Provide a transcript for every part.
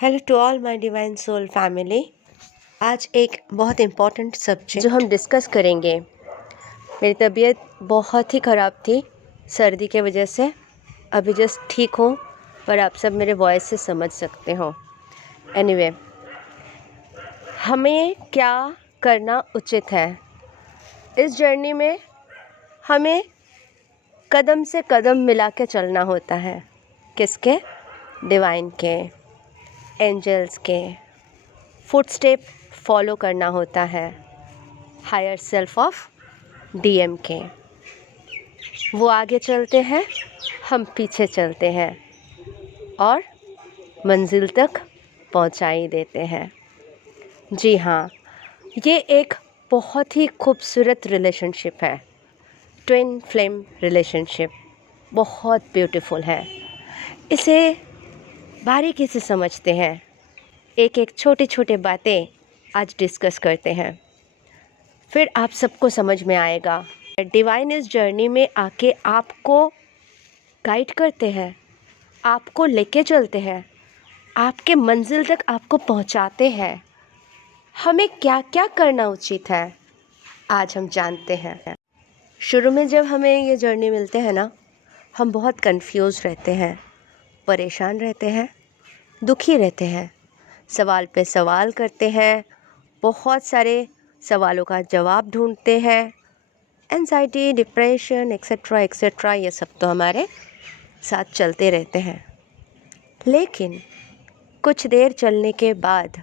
Hello to all my divine soul family. आज एक बहुत इम्पॉर्टेंट सब्जेक्ट जो हम डिस्कस करेंगे। मेरी तबीयत बहुत ही ख़राब थी सर्दी के वजह से। अभी जस्ट ठीक हूँ, पर आप सब मेरे वॉइस से समझ सकते हो। एनीवे, हमें क्या करना उचित है इस जर्नी में? हमें कदम से कदम मिला के चलना होता है। किसके? डिवाइन के, एंजल्स के फुटस्टेप फॉलो करना होता है। हायर सेल्फ ऑफ डीएम के, वो आगे चलते हैं, हम पीछे चलते हैं और मंजिल तक पहुंचा ही देते हैं। जी हाँ, ये एक बहुत ही खूबसूरत रिलेशनशिप है। ट्विन फ्लेम रिलेशनशिप बहुत ब्यूटीफुल है। इसे बारीकी से समझते हैं। एक एक छोटे छोटे बातें आज डिस्कस करते हैं, फिर आप सबको समझ में आएगा। डिवाइन इस जर्नी में आके आपको गाइड करते हैं, आपको लेके चलते हैं, आपके मंजिल तक आपको पहुंचाते हैं। हमें क्या क्या करना उचित है आज हम जानते हैं। शुरू में जब हमें ये जर्नी मिलते हैं ना, हम बहुत कंफ्यूज रहते हैं, परेशान रहते हैं, दुखी रहते हैं, सवाल पे सवाल करते हैं, बहुत सारे सवालों का जवाब ढूंढते हैं। एंजाइटी, डिप्रेशन एक्सेट्रा एक्सेट्रा, ये सब तो हमारे साथ चलते रहते हैं। लेकिन कुछ देर चलने के बाद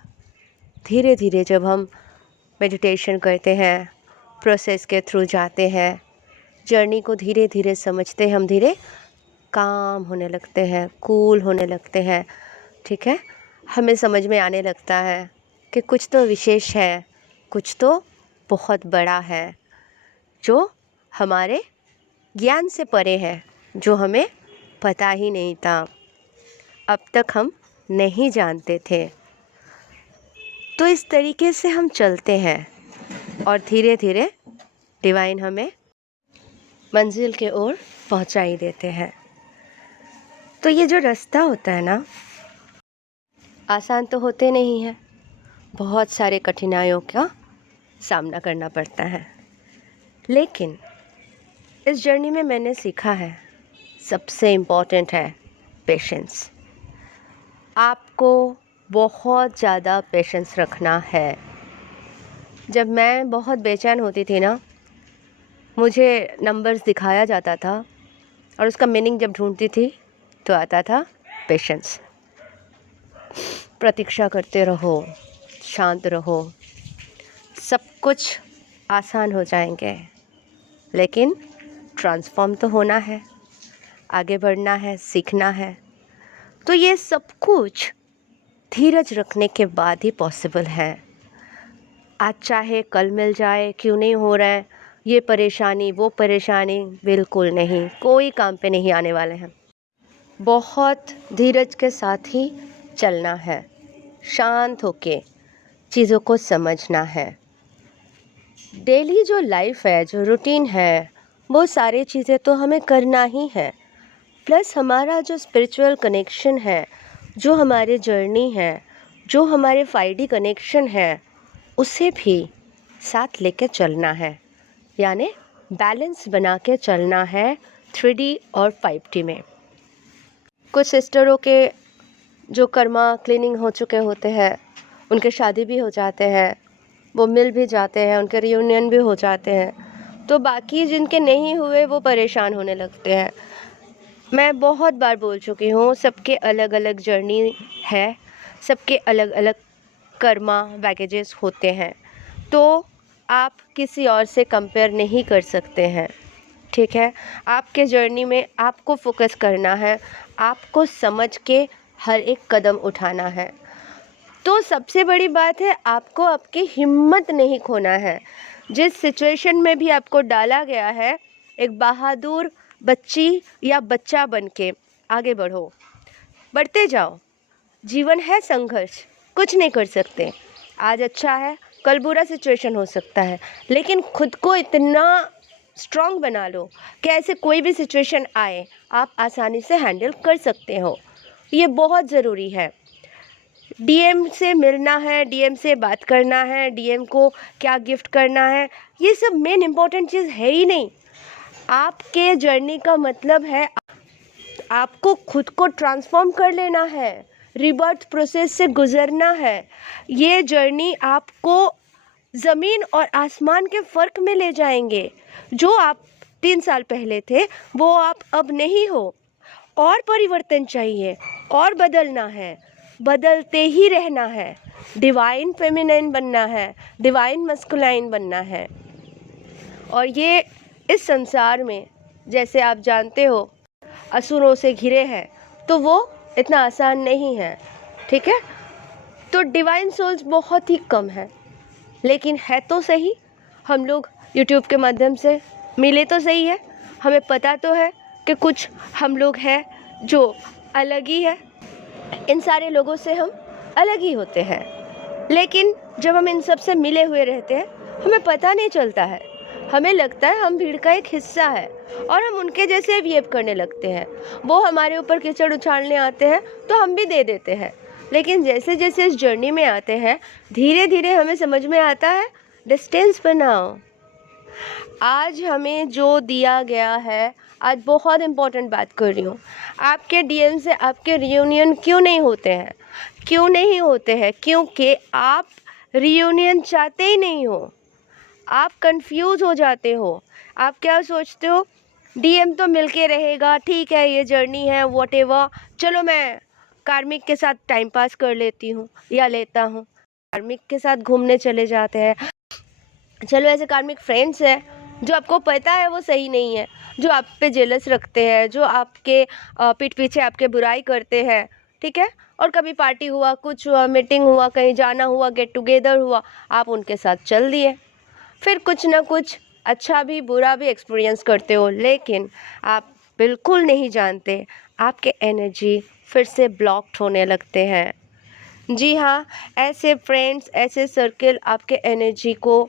धीरे धीरे जब हम मेडिटेशन करते हैं, प्रोसेस के थ्रू जाते हैं, जर्नी को धीरे धीरे समझते हैं, हम धीरे काम होने लगते हैं, कूल होने लगते हैं। ठीक है, हमें समझ में आने लगता है कि कुछ तो विशेष है, कुछ तो बहुत बड़ा है, जो हमारे ज्ञान से परे है, जो हमें पता ही नहीं था, अब तक हम नहीं जानते थे। तो इस तरीके से हम चलते हैं और धीरे धीरे डिवाइन हमें मंजिल के ओर पहुंचा ही देते हैं। तो ये जो रास्ता होता है ना, आसान तो होते नहीं है, बहुत सारे कठिनाइयों का सामना करना पड़ता है। लेकिन इस जर्नी में मैंने सीखा है, सबसे इम्पॉर्टेंट है पेशेंस। आपको बहुत ज़्यादा पेशेंस रखना है। जब मैं बहुत बेचैन होती थी ना, मुझे नंबर्स दिखाया जाता था और उसका मीनिंग जब ढूंढती थी तो आता था पेशेंस। प्रतीक्षा करते रहो, शांत रहो, सब कुछ आसान हो जाएंगे। लेकिन ट्रांसफॉर्म तो होना है, आगे बढ़ना है, सीखना है। तो ये सब कुछ धीरज रखने के बाद ही पॉसिबल है। आज चाहे कल मिल जाए, क्यों नहीं हो रहा है, ये परेशानी वो परेशानी, बिल्कुल नहीं, कोई काम पे नहीं आने वाले हैं। बहुत धीरज के साथ ही चलना है, शांत होके चीज़ों को समझना है। डेली जो लाइफ है, जो रूटीन है, वो सारी चीज़ें तो हमें करना ही है। प्लस हमारा जो स्पिरिचुअल कनेक्शन है, जो हमारी जर्नी है, जो हमारे 5D कनेक्शन है, उसे भी साथ लेके चलना है। यानी बैलेंस बना के चलना है 3D और 5D में। कुछ सिस्टरों के जो कर्मा क्लीनिंग हो चुके होते हैं, उनके शादी भी हो जाते हैं, वो मिल भी जाते हैं, उनके रियूनियन भी हो जाते हैं। तो बाकी जिनके नहीं हुए वो परेशान होने लगते हैं। मैं बहुत बार बोल चुकी हूँ, सबके अलग अलग जर्नी है, सबके अलग अलग कर्मा बैगेजेस होते हैं, तो आप किसी और से कंपेयर नहीं कर सकते हैं। ठीक है, आपके जर्नी में आपको फोकस करना है, आपको समझ के हर एक कदम उठाना है। तो सबसे बड़ी बात है, आपको आपकी हिम्मत नहीं खोना है। जिस सिचुएशन में भी आपको डाला गया है, एक बहादुर बच्ची या बच्चा बन के आगे बढ़ो, बढ़ते जाओ। जीवन है संघर्ष, कुछ नहीं कर सकते। आज अच्छा है, कल बुरा सिचुएशन हो सकता है, लेकिन खुद को इतना स्ट्रॉन्ग बना लो कि ऐसे कोई भी सिचुएशन आए, आप आसानी से हैंडल कर सकते हो। ये बहुत ज़रूरी है। डीएम से मिलना है, डीएम से बात करना है, डीएम को क्या गिफ्ट करना है, ये सब मेन इम्पोर्टेंट चीज़ है ही नहीं। आपके जर्नी का मतलब है आपको खुद को ट्रांसफॉर्म कर लेना है, रीबर्थ प्रोसेस से गुजरना है। ये जर्नी आपको ज़मीन और आसमान के फ़र्क में ले जाएंगे। जो आप 3 साल पहले थे वो आप अब नहीं हो, और परिवर्तन चाहिए, और बदलना है, बदलते ही रहना है। डिवाइन फेमिनाइन बनना है, डिवाइन मस्कुलाइन बनना है। और ये इस संसार में, जैसे आप जानते हो, असुरों से घिरे हैं, तो वो इतना आसान नहीं है, ठीक है। तो डिवाइन सोल्स बहुत ही कम है, लेकिन है तो सही। हम लोग यूट्यूब के माध्यम से मिले तो सही है, हमें पता तो है कि कुछ हम लोग हैं जो अलग ही है। इन सारे लोगों से हम अलग ही होते हैं, लेकिन जब हम इन सब से मिले हुए रहते हैं हमें पता नहीं चलता है। हमें लगता है हम भीड़ का एक हिस्सा है और हम उनके जैसे बिहेव करने लगते हैं। वो हमारे ऊपर कीचड़ उछालने आते हैं तो हम भी दे देते हैं। लेकिन जैसे जैसे इस जर्नी में आते हैं धीरे धीरे हमें समझ में आता है डिस्टेंस बनाओ। आज हमें जो दिया गया है, आज बहुत इम्पोर्टेंट बात कर रही हूँ, आपके डीएम से आपके रियूनियन क्यों नहीं होते हैं? क्यों नहीं होते हैं? क्योंकि आप रियूनियन चाहते ही नहीं हो। आप कंफ्यूज हो जाते हो। आप क्या सोचते हो, डीएम तो मिलके रहेगा, ठीक है, ये जर्नी है, व्हाटएवर, चलो मैं कार्मिक के साथ टाइम पास कर लेती हूँ या लेता हूँ। कार्मिक के साथ घूमने चले जाते हैं। चलो ऐसे कार्मिक फ्रेंड्स हैं जो आपको पता है वो सही नहीं है, जो आप पे जेलस रखते हैं, जो आपके पीठ पीछे आपके बुराई करते हैं, ठीक है। और कभी पार्टी हुआ, कुछ हुआ, मीटिंग हुआ, कहीं जाना हुआ, गेट टुगेदर हुआ, आप उनके साथ चल दिए। फिर कुछ ना कुछ अच्छा भी बुरा भी एक्सपीरियंस करते हो, लेकिन आप बिल्कुल नहीं जानते आपके एनर्जी फिर से ब्लॉक्ड होने लगते हैं। जी हाँ, ऐसे फ्रेंड्स, ऐसे सर्कल आपके एनर्जी को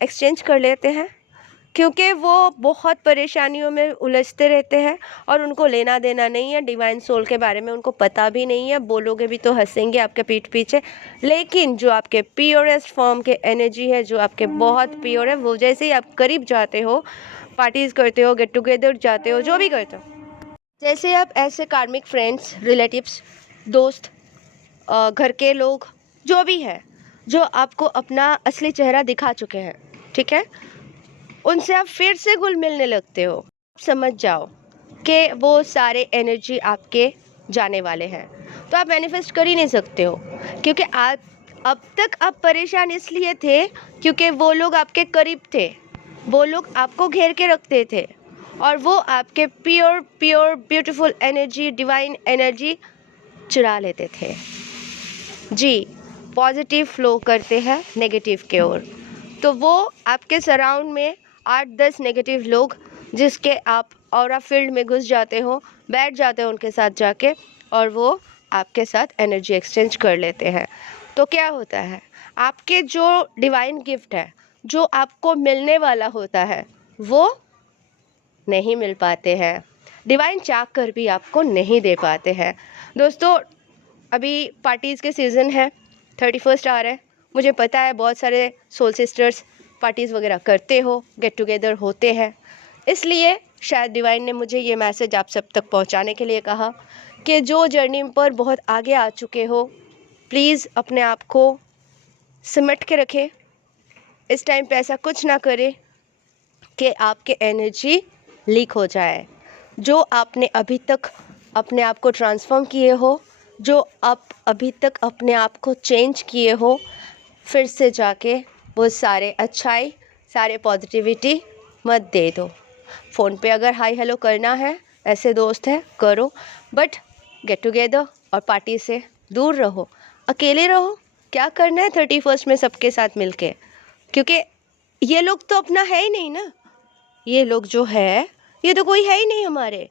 एक्सचेंज कर लेते हैं, क्योंकि वो बहुत परेशानियों में उलझते रहते हैं और उनको लेना देना नहीं है डिवाइन सोल के बारे में, उनको पता भी नहीं है। बोलोगे भी तो हंसेंगे आपके पीठ पीछे। लेकिन जो आपके प्योरेस्ट फॉर्म के एनर्जी है, जो आपके बहुत प्योर है, वो जैसे ही आप करीब जाते हो, पार्टीज़ करते हो, गेट टुगेदर जाते हो, जो भी करते हो, जैसे आप ऐसे कार्मिक फ्रेंड्स, रिलेटिव्स, दोस्त, घर के लोग, जो भी है, जो आपको अपना असली चेहरा दिखा चुके हैं, ठीक है, उनसे आप फिर से घुल मिलने लगते हो। समझ जाओ कि वो सारे एनर्जी आपके जाने वाले हैं, तो आप मैनिफेस्ट कर ही नहीं सकते हो, क्योंकि आप अब तक आप परेशान इसलिए थे क्योंकि वो लोग आपके करीब थे, वो लोग आपको घेर के रखते थे और वो आपके pure pure beautiful energy, divine energy चुरा लेते थे। जी, पॉजिटिव फ्लो करते हैं नेगेटिव के ओर। तो वो आपके सराउंड में 8-10 नेगेटिव लोग, जिसके आप ऑरा फील्ड में घुस जाते हो, बैठ जाते हो उनके साथ जाके, और वो आपके साथ एनर्जी एक्सचेंज कर लेते हैं। तो क्या होता है, आपके जो डिवाइन गिफ्ट है, जो आपको मिलने वाला होता है, वो नहीं मिल पाते हैं। डिवाइन चाह कर भी आपको नहीं दे पाते हैं। दोस्तों, अभी पार्टीज़ के सीज़न है, 31st आ रहा है। मुझे पता है बहुत सारे सोल सिस्टर्स पार्टीज़ वगैरह करते हो, गेट टुगेदर होते हैं, इसलिए शायद डिवाइन ने मुझे ये मैसेज आप सब तक पहुंचाने के लिए कहा कि जो जर्नी पर बहुत आगे आ चुके हो, प्लीज़ अपने आप को सिमट के रखें। इस टाइम पे ऐसा कुछ ना करें कि आपके एनर्जी लीक हो जाए। जो आपने अभी तक अपने आप को ट्रांसफॉर्म किए हो, जो आप अभी तक अपने आप को चेंज किए हो, फिर से जाके वो सारे अच्छाई, सारे पॉजिटिविटी मत दे दो। फ़ोन पे अगर हाय हेलो करना है, ऐसे दोस्त हैं, करो, बट गेट टुगेदर और पार्टी से दूर रहो, अकेले रहो। क्या करना है 31st में सबके साथ मिलके, क्योंकि ये लोग तो अपना है ही नहीं ना। ये लोग जो है, ये तो कोई है ही नहीं हमारे।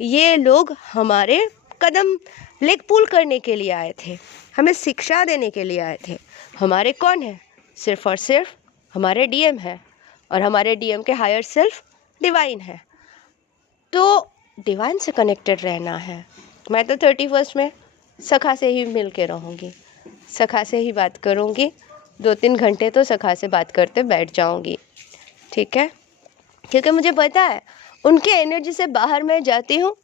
ये लोग हमारे कदम लेग पुल करने के लिए आए थे, हमें शिक्षा देने के लिए आए थे। हमारे कौन है? सिर्फ और सिर्फ हमारे डीएम है, और हमारे डीएम के हायर सेल्फ डिवाइन है। तो डिवाइन से कनेक्टेड रहना है। मैं तो 31st में सखा से ही मिल के रहूँगी, सखा से ही बात करूँगी, 2-3 घंटे तो सखा से बात करते बैठ जाऊँगी, ठीक है? क्योंकि मुझे पता है उनके एनर्जी से बाहर मैं जाती हूँ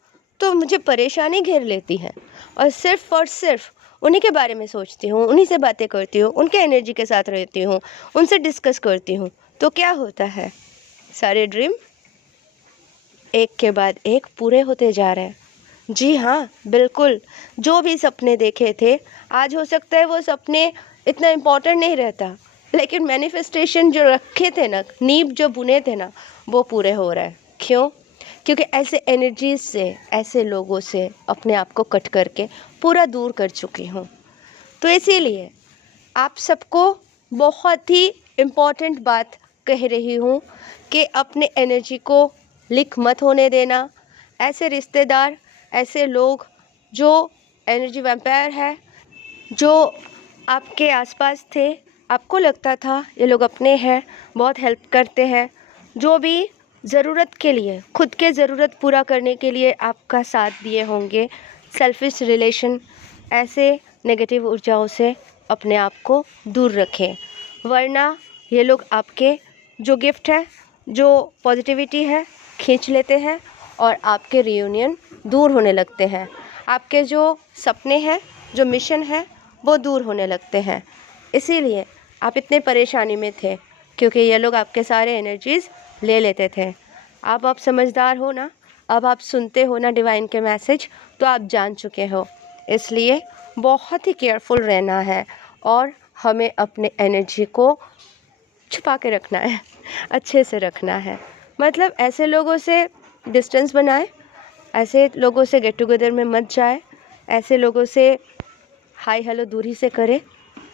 तो मुझे परेशानी घेर लेती है, और सिर्फ़ और सिर्फ उन्हीं के बारे में सोचती हूँ, उन्हीं से बातें करती हूँ, उनके एनर्जी के साथ रहती हूँ, उनसे डिस्कस करती हूँ। तो क्या होता है, सारे ड्रीम एक के बाद एक पूरे होते जा रहे हैं। जी हाँ, बिल्कुल। जो भी सपने देखे थे, आज हो सकता है वो सपने इतना इम्पोर्टेंट नहीं रहता, लेकिन मैनिफेस्टेशन जो रखे थे ना, नींव जो बुने थे ना, वो पूरे हो रहा है। क्यों? क्योंकि ऐसे एनर्जीज से, ऐसे लोगों से अपने आप को कट करके पूरा दूर कर चुकी हूँ। तो इसीलिए आप सबको बहुत ही इम्पोर्टेंट बात कह रही हूँ कि अपने एनर्जी को लीक मत होने देना। ऐसे रिश्तेदार, ऐसे लोग जो एनर्जी वैम्पायर है, जो आपके आसपास थे, आपको लगता था ये लोग अपने हैं, बहुत हेल्प करते हैं, जो भी ज़रूरत के लिए, खुद के ज़रूरत पूरा करने के लिए आपका साथ दिए होंगे, सेल्फिश रिलेशन, ऐसे नेगेटिव ऊर्जाओं से अपने आप को दूर रखें, वरना ये लोग आपके जो गिफ्ट है, जो पॉजिटिविटी है, खींच लेते हैं और आपके रियूनियन दूर होने लगते हैं। आपके जो सपने हैं, जो मिशन है, वो दूर होने लगते हैं। इसीलिए आप इतने परेशानी में थे, क्योंकि ये लोग आपके सारे एनर्जीज़ ले लेते थे। अब आप समझदार हो ना, अब आप सुनते हो ना डिवाइन के मैसेज, तो आप जान चुके हो। इसलिए बहुत ही केयरफुल रहना है और हमें अपने एनर्जी को छुपा के रखना है, अच्छे से रखना है। मतलब ऐसे लोगों से डिस्टेंस बनाए, ऐसे लोगों से गेट टुगेदर में मत जाए, ऐसे लोगों से हाय हेलो दूरी से करे,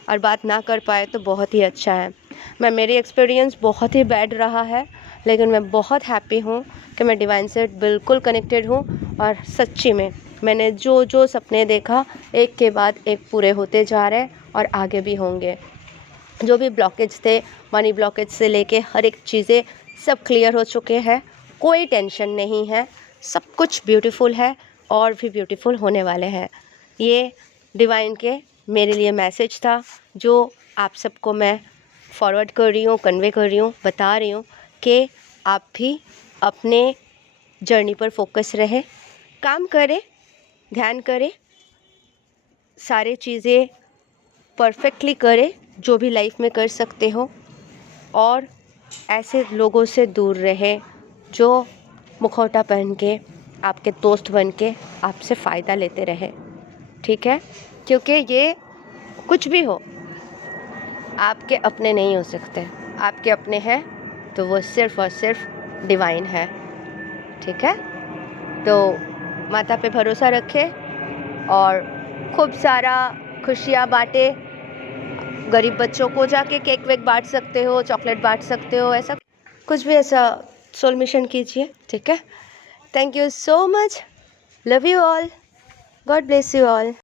और बात ना कर पाए तो बहुत ही अच्छा है। मेरी एक्सपीरियंस बहुत ही बैड रहा है, लेकिन मैं बहुत हैप्पी हूँ कि मैं डिवाइन से बिल्कुल कनेक्टेड हूँ, और सच्ची में मैंने जो जो सपने देखा, एक के बाद एक पूरे होते जा रहे हैं और आगे भी होंगे। जो भी ब्लॉकेज थे, मनी ब्लॉकेज से लेके हर एक चीज़ें सब क्लियर हो चुके हैं, कोई टेंशन नहीं है, सब कुछ ब्यूटीफुल है और भी ब्यूटीफुल होने वाले हैं। ये डिवाइन के मेरे लिए मैसेज था, जो आप सबको मैं फॉरवर्ड कर रही हूँ, कन्वे कर रही हूँ, बता रही हूँ कि आप भी अपने जर्नी पर फोकस रहें, काम करें, ध्यान करें, सारे चीज़ें परफेक्टली करें जो भी लाइफ में कर सकते हो, और ऐसे लोगों से दूर रहे जो मुखौटा पहन के आपके दोस्त बन के आपसे फ़ायदा लेते रहे, ठीक है? क्योंकि ये कुछ भी हो, आपके अपने नहीं हो सकते। आपके अपने हैं तो वो सिर्फ़ और सिर्फ डिवाइन है, ठीक है? तो माता पे भरोसा रखें और खूब सारा खुशियाँ बाँटे। गरीब बच्चों को जाके केक वेक बांट सकते हो, चॉकलेट बांट सकते हो, ऐसा कुछ भी ऐसा सोल मिशन कीजिए, ठीक है? Thank you so much, love you all, God bless you all.